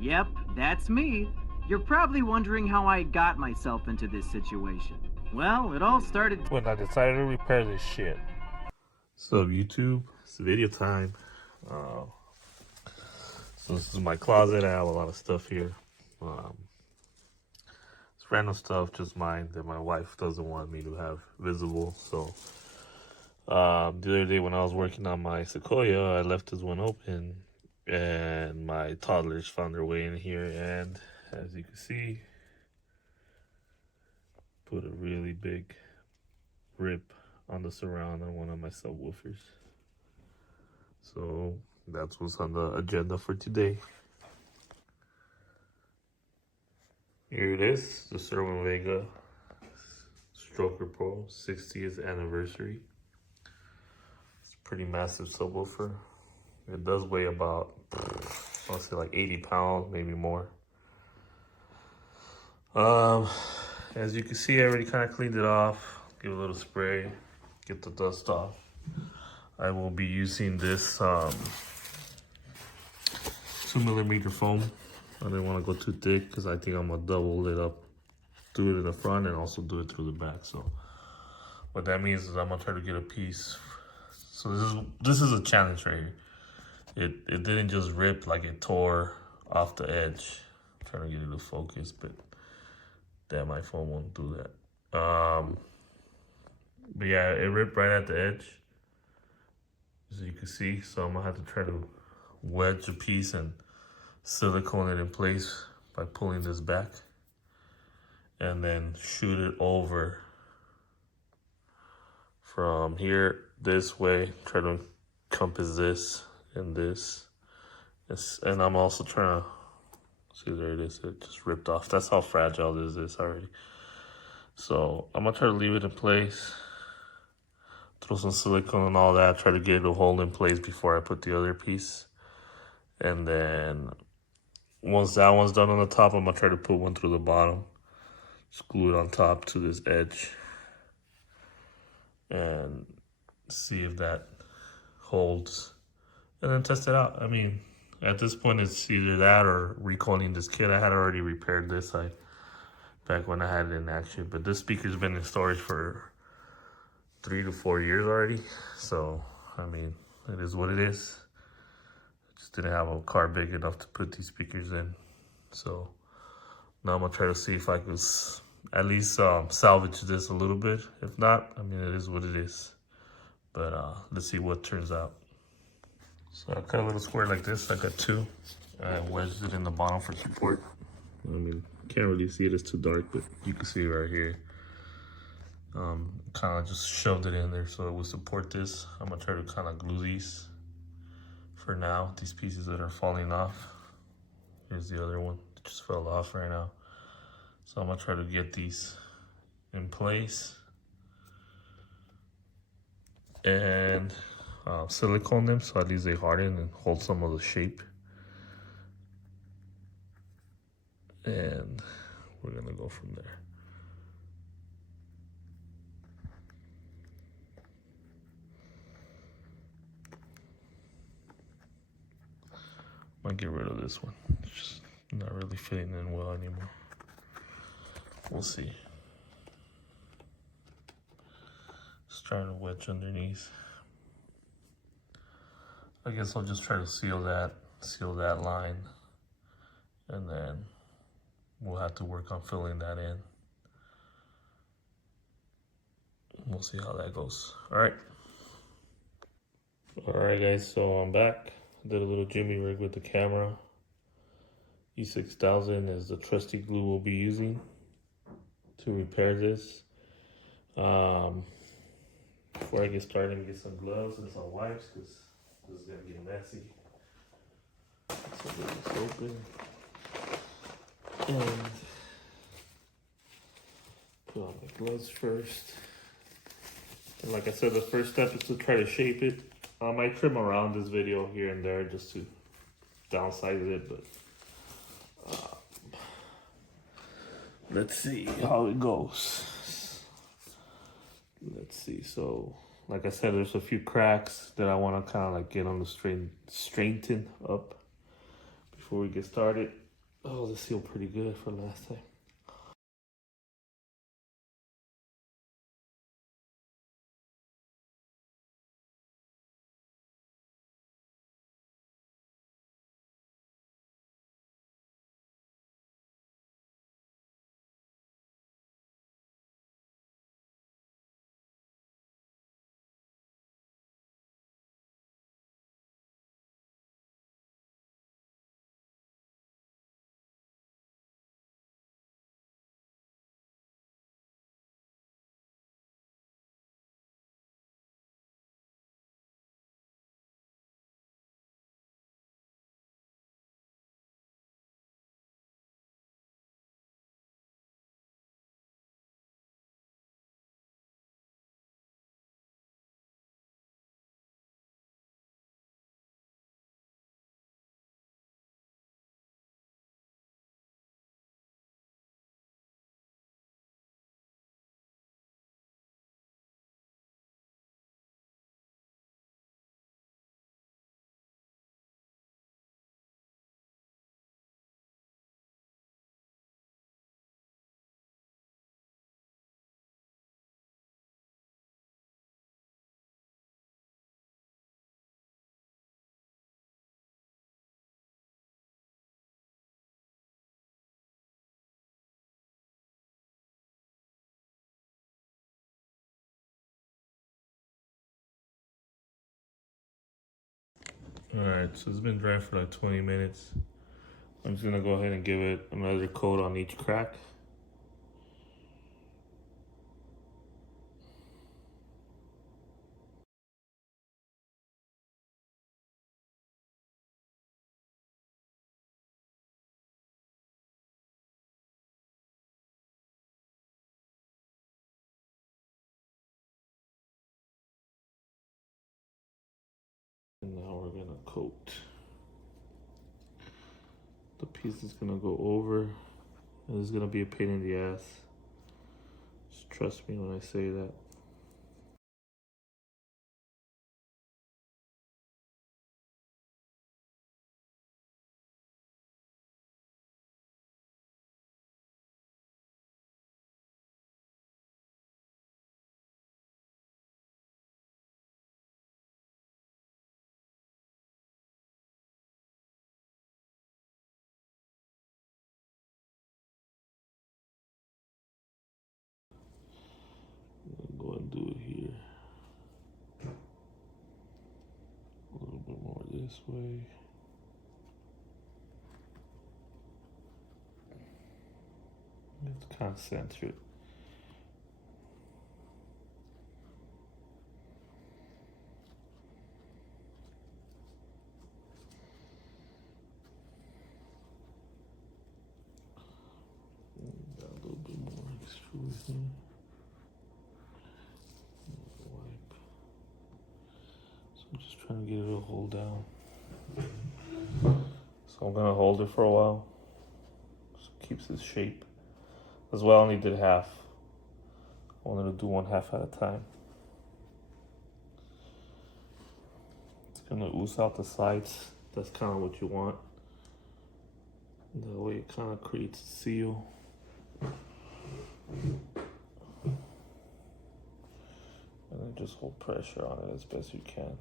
Yep, that's me. You're probably wondering how I got myself into this situation. Well, it all started when I decided to repair this shit. So YouTube, it's video time. So this is my closet. I have a lot of stuff here. It's random stuff, just mine that my wife doesn't want me to have visible. So the other day when I was working on my Sequoia, I left this one open, and my toddlers found their way in here. And as you can see, put a really big rip on the surround on one of my subwoofers. So that's what's on the agenda for today. Here it is, the Cerwin Vega Stroker Pro 60th anniversary. It's a pretty massive subwoofer. It does weigh about, I want to say like 80 pounds, maybe more. As you can see, I already kind of cleaned it off. Give it a little spray, get the dust off. I will be using this 2mm foam. I didn't want to go too thick because I think I'm gonna double it up, do it in the front and also do it through the back. So what that means is I'm gonna try to get a piece. So this is a challenge right here. It didn't just rip, like it tore off the edge. I'm trying to get it to focus, but damn, my phone won't do that. But yeah, it ripped right at the edge, as you can see. So I'm gonna have to try to wedge a piece and silicone it in place by pulling this back, and then shoot it over from here this way. Try to encompass this and this. And I'm also trying to see, there it is. It just ripped off. That's how fragile this is already. So I'm gonna try to leave it in place, throw some silicone and all that, try to get it to hold in place before I put the other piece. And then once that one's done on the top, I'm gonna try to put one through the bottom. Just glue it on top to this edge and see if that holds, and then test it out. I mean, at this point, it's either that or recoiling this kit. I had already repaired this back when I had it in action, but this speaker's been in storage for 3 to 4 years already. So, I mean, it is what it is. I just didn't have a car big enough to put these speakers in. So now I'm gonna try to see if I could at least salvage this a little bit. If not, I mean, it is what it is. But let's see what turns out. So I cut a little square like this. I got two. I wedged it in the bottom for support. I mean, can't really see it, it's too dark, but you can see it right here. Kind of just shoved it in there so it would support this. I'm gonna try to kind of glue these for now, these pieces that are falling off. Here's the other one that just fell off right now. So I'm gonna try to get these in place and silicone them so at least they harden and hold some of the shape. And we're gonna go from there. Might get rid of this one. It's just not really fitting in well anymore. We'll see. Just trying to wedge underneath. I guess I'll just try to seal that line, and then we'll have to work on filling that in. We'll see how that goes. All right guys, so I'm back. Did a little jimmy rig with the camera. E6000 is the trusty glue we'll be using to repair this. Before I get started, I'm get some gloves and some wipes because this is gonna get messy. So get this open and put on my gloves first. And like I said, the first step is to try to shape it. I might trim around this video here and there just to downsize it, but let's see how it goes. Let's see. So, like I said, there's a few cracks that I want to kind of like get on the straighten up before we get started. Oh, this sealed pretty good for last time. Alright, so it's been drying for like 20 minutes. I'm just gonna go ahead and give it another coat on each crack. And now we're gonna coat. The piece is gonna go over. And this is gonna be a pain in the ass. Just trust me when I say that. Go and do it here. A little bit more this way. It's kind of centered. Got a little bit more extrude here. Wipe. So I'm just trying to get it to hold down. So I'm gonna hold it for a while. So it keeps its shape. As well, I only did half. I wanted to do one half at a time. It's gonna ooze out the sides. That's kind of what you want. That way it kind of creates a seal. And then just hold pressure on it as best you can.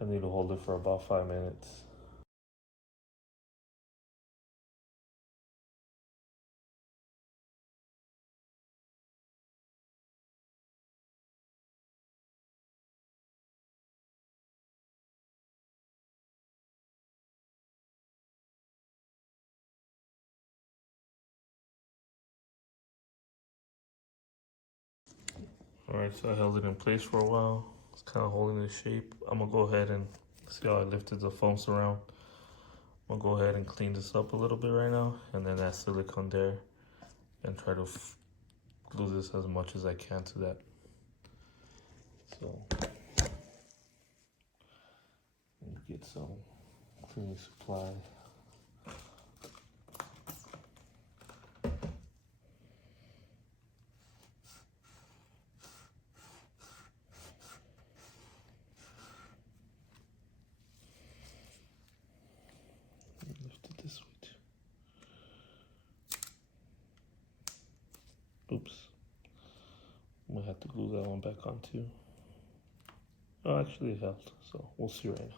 I need to hold it for about 5 minutes. Alright, so I held it in place for a while. It's kind of holding the shape. I'm gonna go ahead and see how I lifted the foam surround. I'm gonna go ahead and clean this up a little bit right now, and then add silicone there and try to glue this as much as I can to that. So, get some cleaning supply. Lifted Oops. I'm gonna have to glue that one back on too. Oh, actually it helped, so we'll see right now.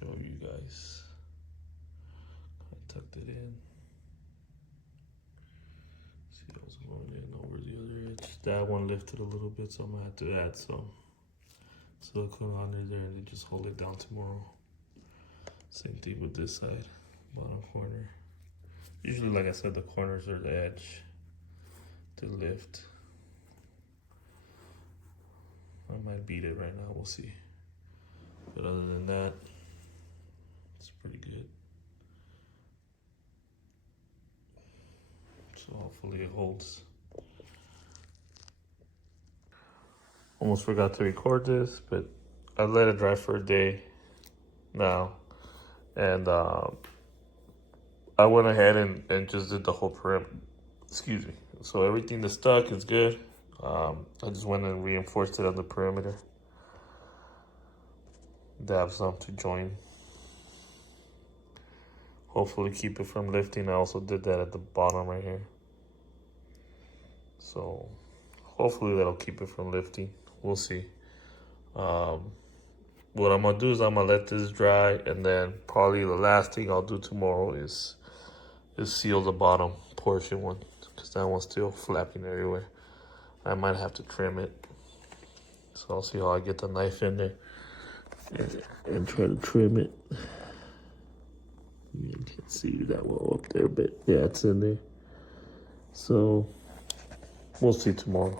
Show you guys. I tucked it in. See, I was going in over the other edge. That one lifted a little bit, so I'm gonna have to add some silicone under there and then just hold it down tomorrow. Same thing with this side, bottom corner. Usually, like I said, the corners are the edge to lift. I might beat it right now, we'll see. But other than that, it's pretty good. So hopefully it holds. Almost forgot to record this, but I let it dry for a day now. And I went ahead and just did the whole perimeter. Excuse me. So everything that's stuck is good. I just went and reinforced it on the perimeter. Dab some to join. Hopefully keep it from lifting. I also did that at the bottom right here. So hopefully that'll keep it from lifting. We'll see. What I'm gonna do is I'm gonna let this dry, and then probably the last thing I'll do tomorrow is seal the bottom portion one, because that one's still flapping everywhere. I might have to trim it. So I'll see how I get the knife in there and try to trim it. You can't see that well up there, but yeah, it's in there. So we'll see tomorrow.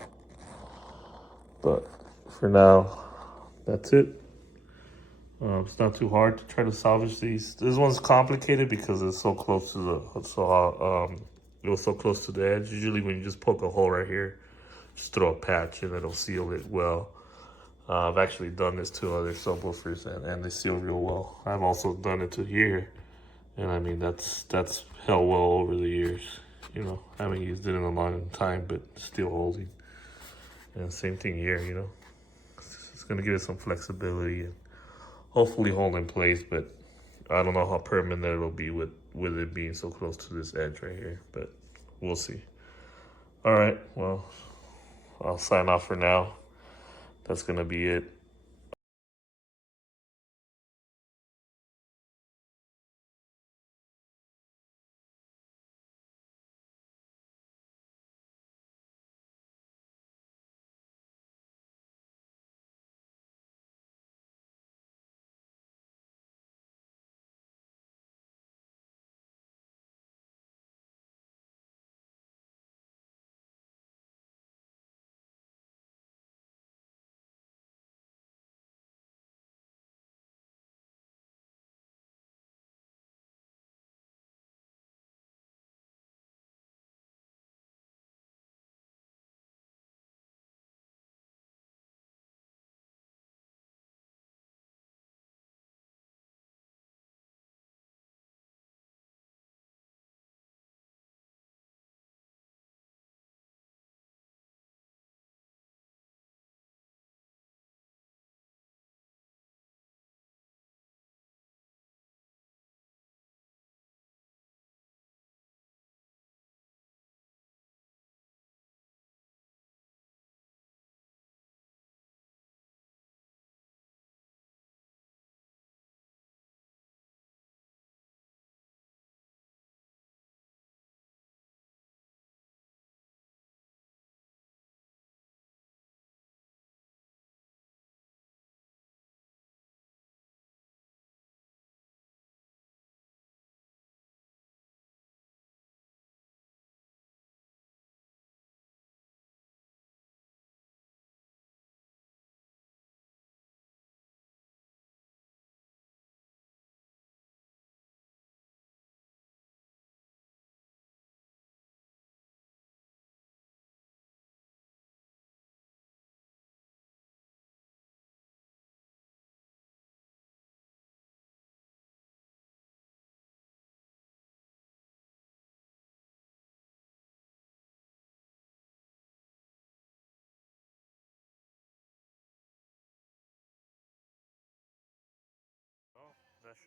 But for now, that's it. It's not too hard to try to salvage these. This one's complicated because it's so close to the it was so close to the edge. Usually when you just poke a hole right here, just throw a patch and it'll seal it well. I've actually done this to other subwoofers and they seal real well. I've also done it to here, and I mean that's held well over the years. You know, I haven't used it in a long time, but still holding. And same thing here, you know. It's gonna give it some flexibility and hopefully hold in place, but I don't know how permanent it'll be with it being so close to this edge right here, but we'll see. All right, well, I'll sign off for now. That's gonna be it.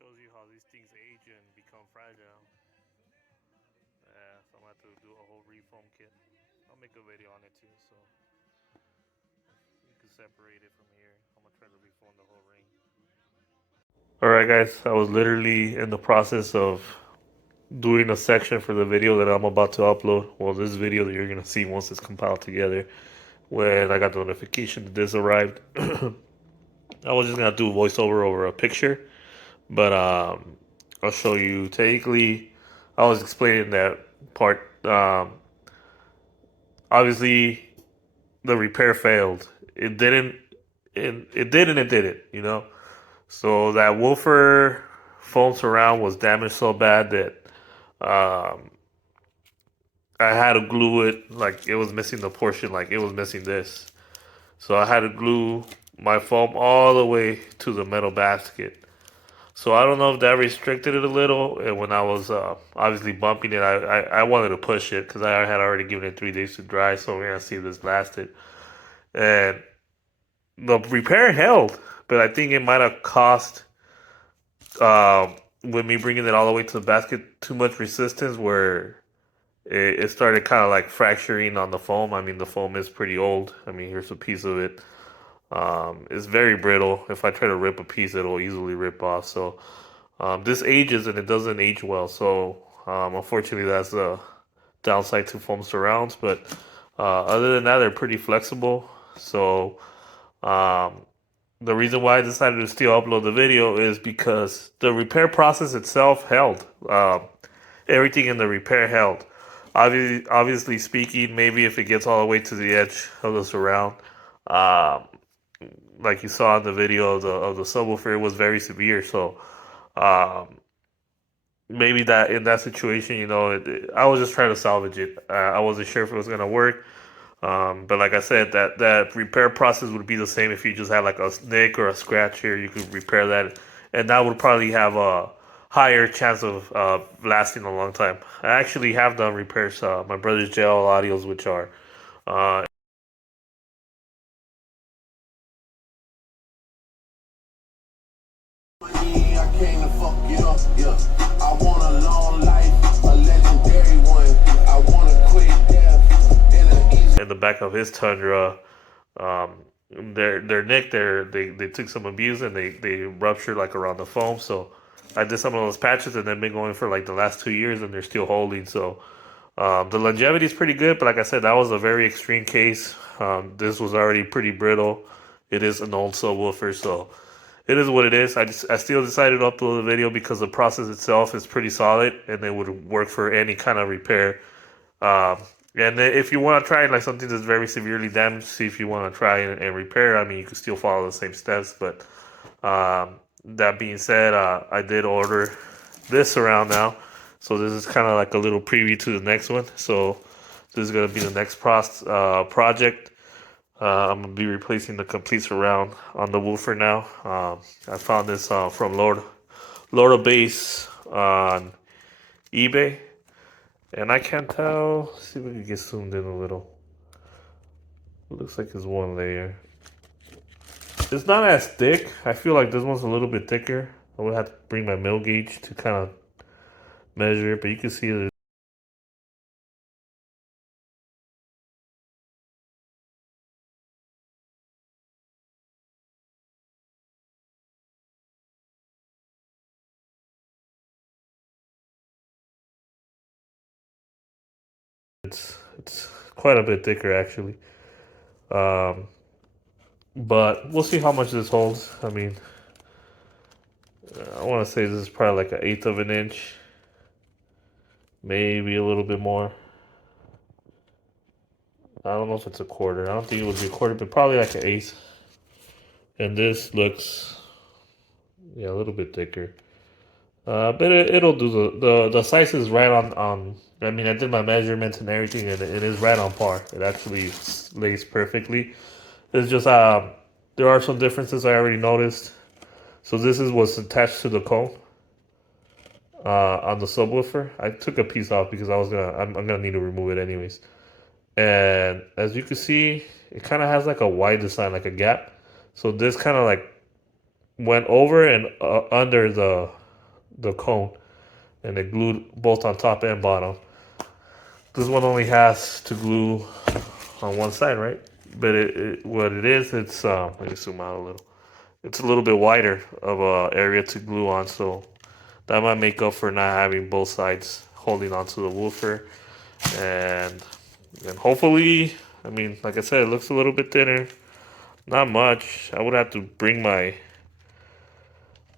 shows you how these things age and become fragile. Yeah, so I'm gonna have to do a whole refoam kit. I'll make a video on it too, so you can separate it from here. I'm gonna try to refoam the whole ring. Alright guys, I was literally in the process of doing a section for the video that I'm about to upload. Well, this video that you're gonna see once it's compiled together. When I got the notification that this arrived, I was just gonna do a voiceover over a picture, but I'll show you. Technically, I was explaining that part. Obviously, the repair failed. It didn't. It did and it didn't. You know. So that woofer foam surround was damaged so bad that um, I had to glue it. Like it was missing the portion. Like it was missing this. So I had to glue my foam all the way to the metal basket. So I don't know if that restricted it a little. And when I was obviously bumping it, I wanted to push it because I had already given it 3 days to dry. So we're gonna see if this lasted. And the repair held, but I think it might have cost with me bringing it all the way to the basket too much resistance where it started kind of like fracturing on the foam. I mean, the foam is pretty old. I mean, here's a piece of it. It's very brittle. If I try to rip a piece, it'll easily rip off. So this ages and it doesn't age well. So unfortunately, that's the downside to foam surrounds. But other than that, they're pretty flexible. So um, the reason why I decided to still upload the video is because the repair process itself held. Everything in the repair held. Obviously speaking, maybe if it gets all the way to the edge of the surround, um, like you saw in the video of the subwoofer, it was very severe. So um, maybe that in that situation, you know, I was just trying to salvage it. I wasn't sure if it was gonna work. But like I said, that repair process would be the same if you just had like a nick or a scratch here. You could repair that, and that would probably have a higher chance of lasting a long time. I actually have done repairs. My brother's JL Audios, which are uh, I came to fuck it up, yeah. I want a long life, a legendary one. I want a quick death in the back of his Tundra. Um, their neck there, they took some abuse and they ruptured like around the foam. So I did some of those patches and they've been going for like the last 2 years and they're still holding. So the longevity is pretty good, but like I said, that was a very extreme case. This was already pretty brittle. It is an old subwoofer, so it is what it is. I still decided to upload the video because the process itself is pretty solid and it would work for any kind of repair. And if you want to try like something that's very severely damaged, see if you want to try and repair. I mean, you can still follow the same steps. But that being said, I did order this around now. So this is kind of like a little preview to the next one. So this is going to be the next project. I'm going to be replacing the complete surround on the woofer now. I found this from Lord Base on eBay. And I can't tell. Let's see if we can get zoomed in a little. It looks like it's one layer. It's not as thick. I feel like this one's a little bit thicker. I would have to bring my mil gauge to kind of measure it, but you can see that it's quite a bit thicker actually. But we'll see how much this holds. I mean, I want to say this is probably like 1/8 of an inch, maybe a little bit more. I don't know if it's a quarter. I don't think it would be a quarter, but probably like 1/8. And this looks, yeah, a little bit thicker. But it'll do. The size is right on. I mean, I did my measurements and everything, and it is right on par. It actually lays perfectly. It's just there are some differences I already noticed. So this is what's attached to the cone on the subwoofer. I took a piece off because I'm gonna need to remove it anyways. And as you can see, it kind of has like a Y design, like a gap. So this kind of like went over and under the cone, and they glued both on top and bottom. This one only has to glue on one side, right? But what it is, it's let me zoom out a little. It's a little bit wider of a area to glue on, so that might make up for not having both sides holding onto the woofer. And hopefully, I mean, like I said, it looks a little bit thinner. Not much. I would have to bring my.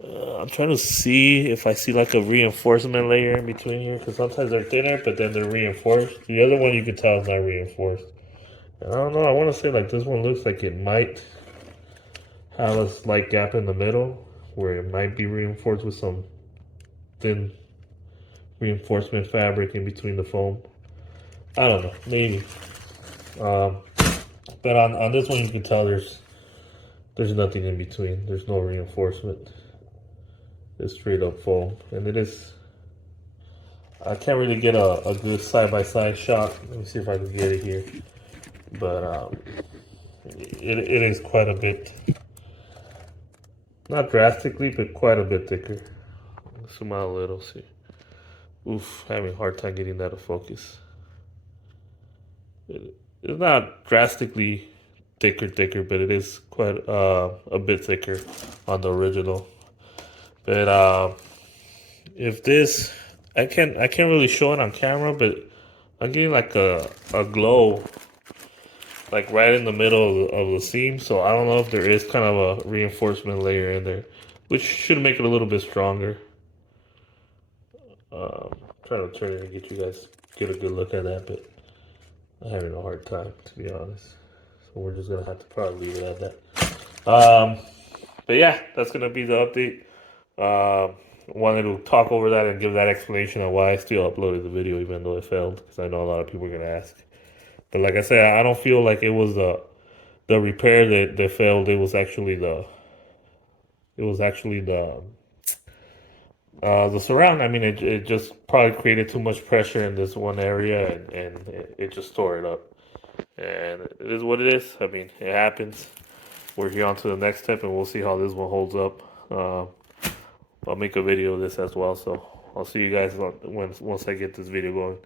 I'm trying to see if I see like a reinforcement layer in between here, because sometimes they're thinner, but then they're reinforced. The other one you can tell is not reinforced. And I don't know. I want to say like this one looks like it might have a slight gap in the middle where it might be reinforced with some thin reinforcement fabric in between the foam. I don't know, maybe. But on this one you can tell there's nothing in between. There's no reinforcement. It's straight up foam, and it is. I can't really get a good side-by-side shot. Let me see if I can get it here. But it is quite a bit, not drastically, but quite a bit thicker. Zoom out a little, see. Oof, having a hard time getting that to focus. It's not drastically thicker, but it is quite a bit thicker on the original. But if this, I can't really show it on camera, but I'm getting like a glow, like right in the middle of the seam. So I don't know if there is kind of a reinforcement layer in there, which should make it a little bit stronger. Trying to turn it and get you guys get a good look at that, but I'm having a hard time, to be honest. So we're just gonna have to probably leave it at that. But yeah, that's gonna be the update. Wanted to talk over that and give that explanation on why I still uploaded the video even though it failed, because I know a lot of people are gonna ask. But like I said, I don't feel like it was the repair that failed. It was actually the surround. I mean, it just probably created too much pressure in this one area, and it just tore it up. And it is what it is. I mean, it happens. We're here on to the next step, and we'll see how this one holds up. I'll make a video of this as well, so I'll see you guys once I get this video going.